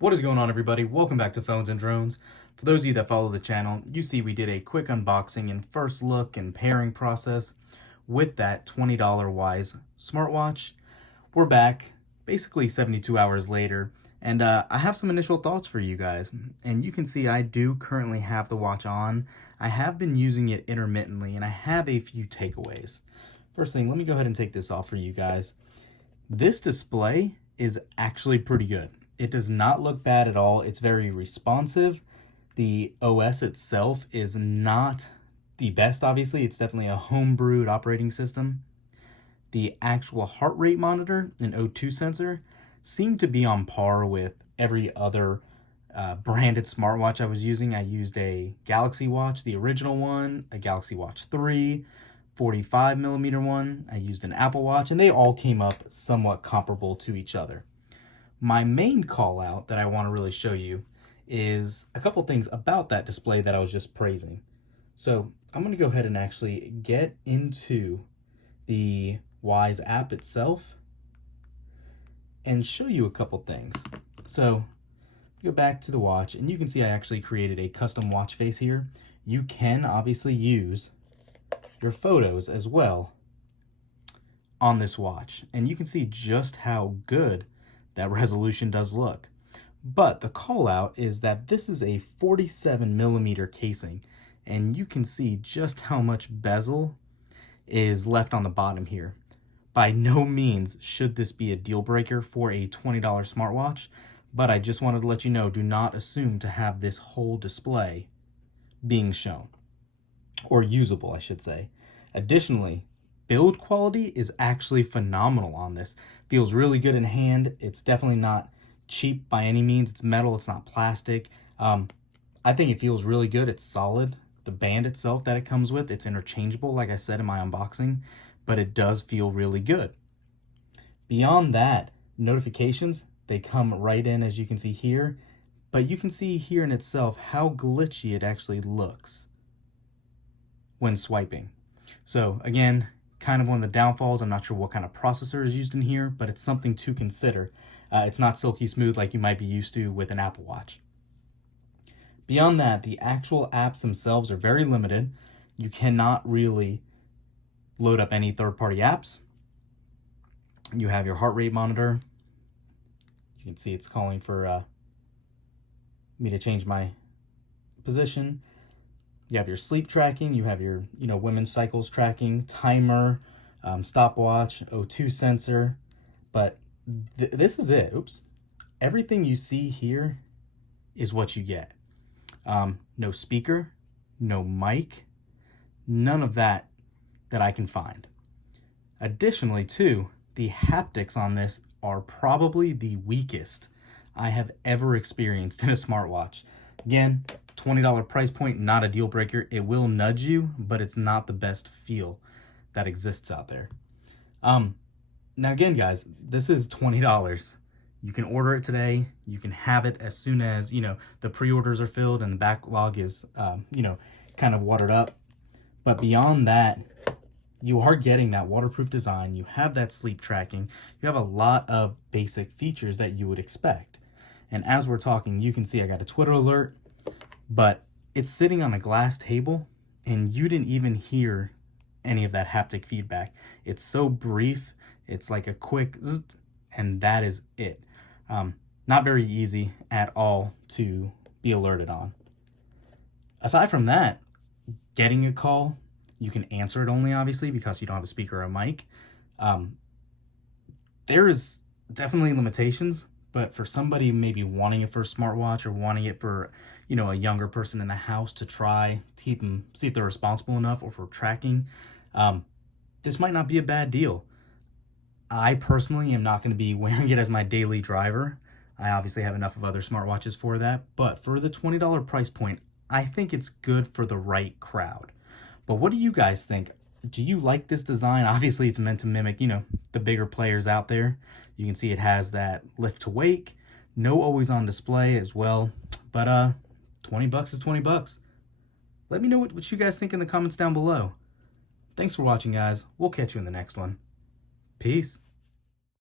What is going on, everybody? Welcome back to Phones and Drones. For those of you that follow the channel, you see we did a quick unboxing and first look and pairing process with that $20 Wyze smartwatch. We're back basically 72 hours later, and I have some initial thoughts for you guys. And you can see I do currently have the watch on. I have been using it intermittently, and I have a few takeaways. First thing, let me go ahead and take this off for you guys. This display is actually pretty good. It does not look bad at all. It's very responsive. The OS itself is not the best, obviously. It's definitely a homebrewed operating system. The actual heart rate monitor and O2 sensor seem to be on par with every other branded smartwatch I was using. I used a Galaxy Watch, the original one, a Galaxy Watch 3, 45 millimeter one. I used an Apple Watch, and they all came up somewhat comparable to each other. My main call out that I want to really show you is a couple things about that display that I was just praising. So I'm going to go ahead and actually get into the Wyze app itself and show you a couple things. So go back to the watch, and you can see I actually created a custom watch face here. You can obviously use your photos as well on this watch, and you can see just how good that resolution does look. But the call out is that this is a 47 millimeter casing, and you can see just how much bezel is left on the bottom here. By no means should this be a deal breaker for a $20 smartwatch, but I just wanted to let you know, do not assume to have this whole display being shown, or usable, I should say. Additionally, build quality is actually phenomenal on this. Feels really good in hand. It's definitely not cheap by any means. It's metal, it's not plastic. I think it feels really good. It's solid. The band itself that it comes with, it's interchangeable, like I said in my unboxing, but it does feel really good. Beyond that, notifications, they come right in, as you can see here, but you can see here in itself how glitchy it actually looks when swiping. So again, kind of one of the downfalls. I'm not sure what kind of processor is used in here, but it's something to consider. It's not silky smooth like you might be used to with an Apple Watch. Beyond that, the actual apps themselves are very limited. You cannot really load up any third-party apps. You have your heart rate monitor. You can see it's calling for me to change my position. You have your sleep tracking, you have your women's cycles tracking, timer, stopwatch, O2 sensor, but this is it. Oops. Everything you see here is what you get. No speaker, no mic, none of that I can find. Additionally, too, the haptics on this are probably the weakest I have ever experienced in a smartwatch. Again, $20 price point, not a deal breaker. It will nudge you, but it's not the best feel that exists out there. Now again, guys, this is $20. You can order it today. You can have it as soon as, the pre-orders are filled and the backlog is, kind of watered up. But beyond that, you are getting that waterproof design. You have that sleep tracking. You have a lot of basic features that you would expect. And as we're talking, you can see I got a Twitter alert, but it's sitting on a glass table and you didn't even hear any of that haptic feedback. It's so brief. It's like a quick zzz, and that is it. Not very easy at all to be alerted on. Aside from that, getting a call, you can answer it only, obviously, because you don't have a speaker or a mic. There is definitely limitations, but for somebody maybe wanting it for a smartwatch or wanting it for, a younger person in the house to try, see if they're responsible enough, or for tracking, this might not be a bad deal. I personally am not going to be wearing it as my daily driver. I obviously have enough of other smartwatches for that, but for the $20 price point, I think it's good for the right crowd. But what do you guys think? Do you like this design? Obviously, it's meant to mimic, the bigger players out there. You can see it has that lift to wake, no always on display as well. But 20 bucks is 20 bucks. Let me know what you guys think in the comments down below. Thanks for watching, guys. We'll catch you in the next one. Peace.